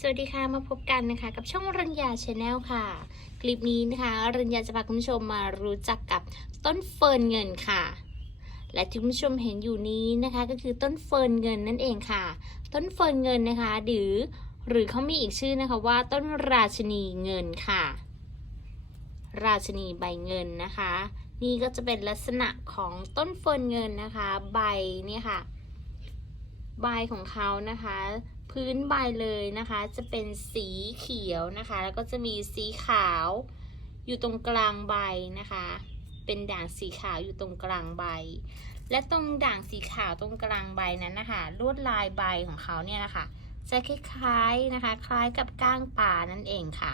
สวัสดีค่ะมาพบกันนะคะกับช่องรัญญาชาแนลค่ะ คลิปนี้นะคะรัญญาจะพาคุณผู้ชมมารู้จักกับต้นเฟิร์นเงินค่ะ และที่คุณผู้ชมเห็นอยู่นี้นะคะ ก็คือต้นเฟิร์นเงินนั่นเองค่ะ ต้นเฟิร์นเงินนะคะหรือหรือเขามีอีกชื่อนะคะว่าต้นราชนีเงินค่ะ ราชนีใบเงินนะคะ นี่ก็จะเป็นลักษณะของต้นเฟิร์นเงินนะคะ ใบเนี่ยค่ะ ใบของเขานะคะ พื้นใบเลยนะคะ จะเป็นสีเขียวนะคะ แล้วก็จะมีสีขาวอยู่ตรงกลางใบนะคะ เป็นด่างสีขาวอยู่ตรงกลางใบ และตรงด่างสีขาวตรงกลางใบนั้นนะคะลวดลายใบของเขาเนี่ยนะคะ จะคล้ายๆนะคะ คล้ายกับก้างป่านั่นเองค่ะ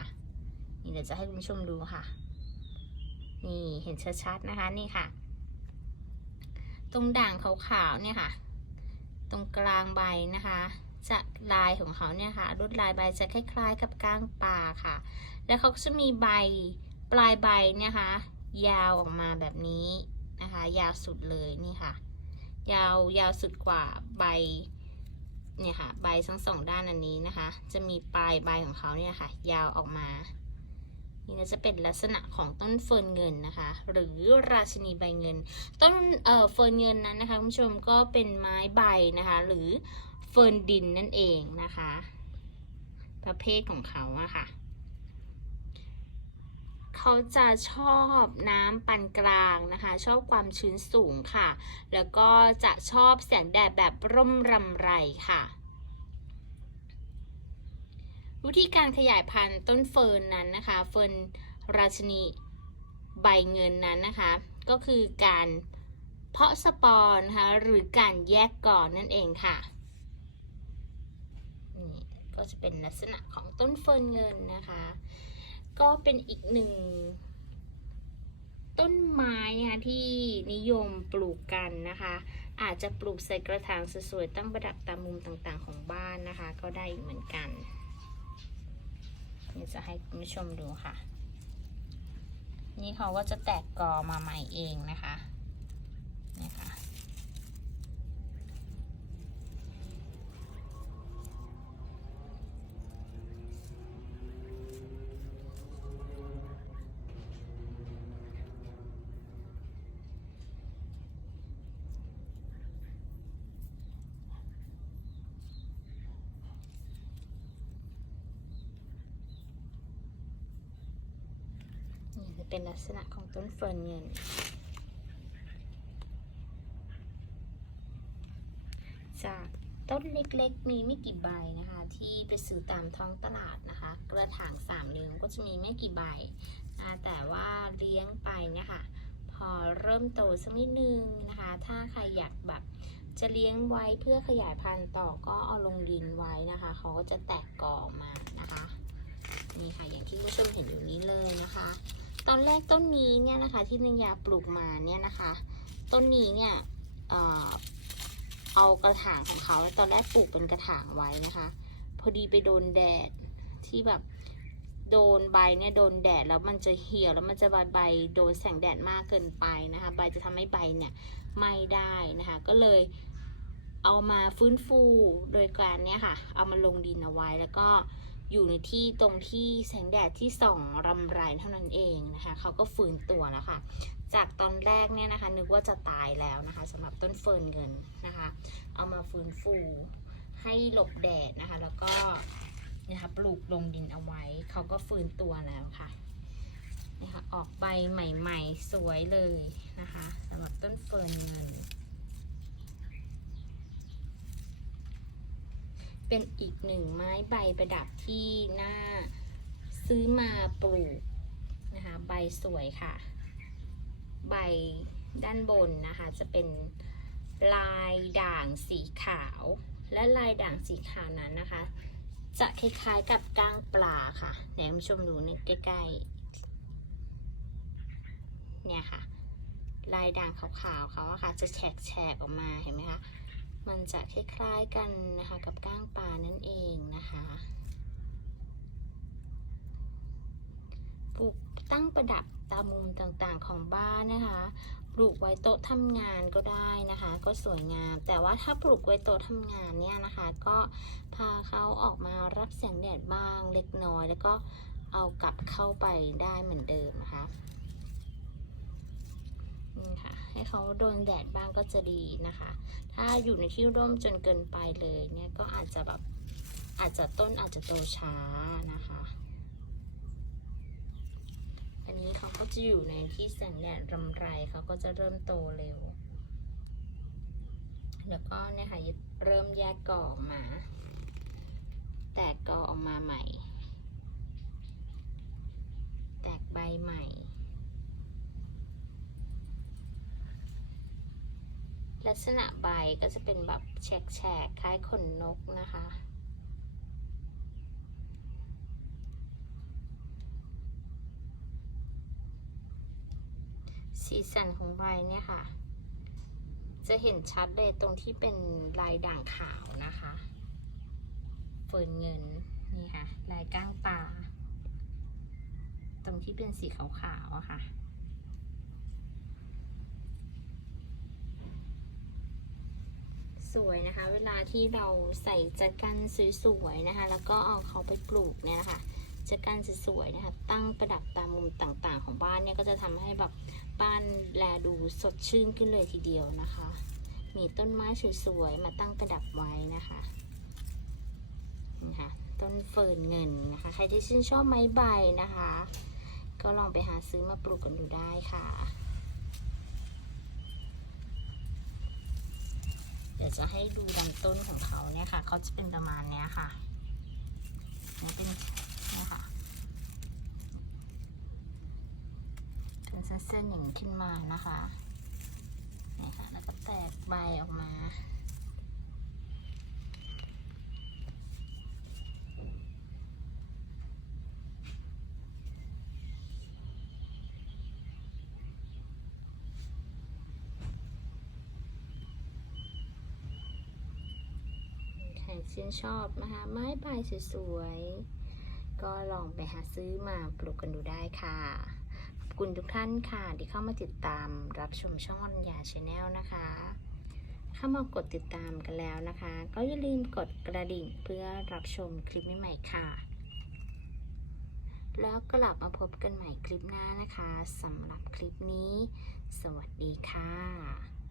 นี่เดี๋ยวจะให้คุณผู้ชมดูค่ะ นี่เห็นชัดๆนะคะนี่ค่ะ ตรงด่างขาวๆเนี่ยค่ะ ตรงกลางใบนะคะ จะลายของเขาเนี่ยค่ะลวดลายใบจะคล้ายๆ กับก้างปลาค่ะ แล้วเขาก็จะมีใบปลายใบเนี่ยค่ะยาวออกมาแบบนี้นะคะ ยาวสุดเลยนี่ค่ะ ยาวยาวสุดกว่าใบเนี่ยค่ะ ใบทั้งสองด้านอันนี้นะคะ จะมีปลายใบของเขาเนี่ยค่ะ ยาวออกมานี่ก็จะเป็นลักษณะของต้นเฟิร์นเงินนะคะ หรือราชินีใบเงิน ต้นเอ่อเฟิร์นเงินนั้นนะคะคุณผู้ชมก็เป็นไม้ใบนะคะ หรือ เฟิร์นดินนั่นเองนะคะ ประเภทของเขาอะค่ะ เขาจะชอบน้ำปานกลางนะคะ ชอบความชื้นสูงค่ะ แล้วก็จะชอบแสงแดดแบบร่มรำไรค่ะ วิธีการขยายพันธุ์ต้นเฟิร์นนั้นนะคะ เฟิร์นราชนีใบเงินนั้นนะคะ ก็คือการเพาะสปอร์นะคะหรือการแยกก่อนนั่นเองค่ะ ก็จะเป็นลักษณะของต้นเฟิร์นเงินนะคะ ก็เป็นอีกหนึ่งต้นไม้นะคะที่นิยมปลูกกันนะคะ อาจจะปลูกใส่กระถางสวยๆตั้งประดับตามมุมต่างๆของบ้านนะคะ ก็ได้อีกเหมือนกันนี่จะให้คุณผู้ชมดูค่ะ นี่เขาก็จะแตกกอมาใหม่เองนะคะนี่ค่ะ นี่ จะเป็นลักษณะของต้นเฟิร์นเงิน จากต้นเล็กๆ มีไม่กี่ใบนะคะ ที่ไปซื้อตามท้องตลาดนะคะ กระถางสามเหลี่ยมก็จะมีไม่กี่ใบนะแต่ว่าเลี้ยงไปเนี่ยค่ะพอเริ่มโตสักนิดนึงนะคะ ถ้าใครอยากแบบจะเลี้ยงไว้เพื่อขยายพันธุ์ต่อก็เอาลงดินไว้นะคะ เขาก็จะแตกกอออกมานะคะ นี่ค่ะอย่างที่ผู้ชมเห็นอยู่นี้เลยนะคะ ตอนแรกต้นนี้เนี่ยนะคะ ที่นัญญาปลูกมาเนี่ยนะคะ ต้นนี้เนี่ยเอากระถางของเขาตอนแรกปลูกเป็นกระถางไว้นะคะ พอดีไปโดนแดดที่แบบโดนใบเนี่ยโดนแดดแล้วมันจะเหี่ยวแล้วมันจะใบใบโดนแสงแดดมากเกินไปนะคะ ใบจะทำให้ใบเนี่ยไม้ได้นะคะ ก็เลยเอามาฟื้นฟูโดยการเนี่ยค่ะ เอามาลงดินเอาไว้แล้วก็ อยู่ในที่ตรงที่แสงแดดที่ส่องรำไรเท่านั้นเองนะคะเขาก็ฟื้นตัวแล้วค่ะ จากตอนแรกเนี่ยนะคะนึกว่าจะตายแล้วนะคะสำหรับต้นเฟิร์นเงินนะคะ เอามาฟื้นฟูให้หลบแดดนะคะ แล้วก็นะคะปลูกลงดินเอาไว้ เขาก็ฟื้นตัวแล้วค่ะนะคะออกใบใหม่ ๆ สวยเลยนะคะสำหรับต้นเฟิร์นเงิน เป็นอีกหนึ่งไม้ใบประดับที่น่าซื้อมาปลูกนะคะ ใบสวยค่ะ ใบด้านบนนะคะจะเป็นลายด่างสีขาว และลายด่างสีขาวนั้นนะคะ จะคล้ายๆกับก้างปลาค่ะไหนคุณผู้ชมดูในใกล้ๆเนี่ยค่ะ ลายด่างขาวๆเขาอะค่ะ จะแฉกๆออกมาเห็นไหมคะ มันจะคล้ายๆกันนะคะกับก้างปลานั่นเองนะคะปลูกตั้งประดับตามมุมต่างๆของบ้านนะคะปลูกไว้โต๊ะทำงานก็ได้นะคะ ก็สวยงาม แต่ว่าถ้าปลูกไว้โต๊ะทำงานเนี่ยนะคะ ก็พาเขาออกมารับแสงแดดบ้างเล็กน้อย แล้วก็เอากลับเข้าไปได้เหมือนเดิมนะคะนี่ค่ะ ให้เขาโดนแดดบ้างก็จะดีนะคะ ถ้าอยู่ในที่ร่มจนเกินไปเลยเนี่ยก็อาจจะแบบอาจจะต้นอาจจะโตช้านะคะ อันนี้เขาก็จะอยู่ในที่แสงแดดรำไรเขาก็จะเริ่มโตเร็ว แล้วก็เนี่ยค่ะเริ่มแยกก่อออกมา แตกกอออกมาใหม่ แตกใบใหม่ ลักษณะใบก็จะเป็นแบบแฉกๆคล้ายขนนกนะคะ สีสันของใบเนี่ยค่ะ จะเห็นชัดเลยตรงที่เป็นลายด่างขาวนะคะเฟิร์นเงินนี่ค่ะ ลายก้างปลาตรงที่เป็นสีขาวๆอะค่ะ สวยนะคะ เวลาที่เราใส่จัดกันสวยๆนะคะ แล้วก็เอาเขาไปปลูกเนี่ยนะคะจัดกันสวยๆนะคะ ตั้งประดับตามมุมต่างๆ ของบ้านเนี่ยก็จะทำให้แบบบ้านแลดูสดชื่นขึ้นเลยทีเดียวนะคะ มีต้นไม้สวยๆมาตั้งประดับไว้นะคะนี่ค่ะต้นเฟิร์นเงินนะคะ ใครที่ชื่นชอบไม้ใบนะคะ ก็ลองไปหาซื้อมาปลูกกันดูได้ค่ะ ดี๋ยวจะให้ดูลำต้นของเขาเนี่ยค่ะ เขาจะเป็นประมาณเนี้ยค่ะนี่เป็นเนี่ยค่ะ เป็นเส้นๆอย่างขึ้นมานะคะนี่ค่ะ แล้วก็แตกใบออกมา ชื่นชอบนะคะ ไม้ใบสวยๆ ก็ลองไปหาซื้อมาปลูกกันดูได้ค่ะ ขอบคุณทุกท่านค่ะที่เข้ามาติดตามรับชมช่องอรัญญาชาแนลนะคะ เข้ามากดติดตามกันแล้วนะคะ ก็อย่าลืมกดกระดิ่งเพื่อรับชมคลิปใหม่ๆค่ะ แล้วกลับมาพบกันใหม่คลิปหน้านะคะสำหรับคลิปนี้ สวัสดีค่ะ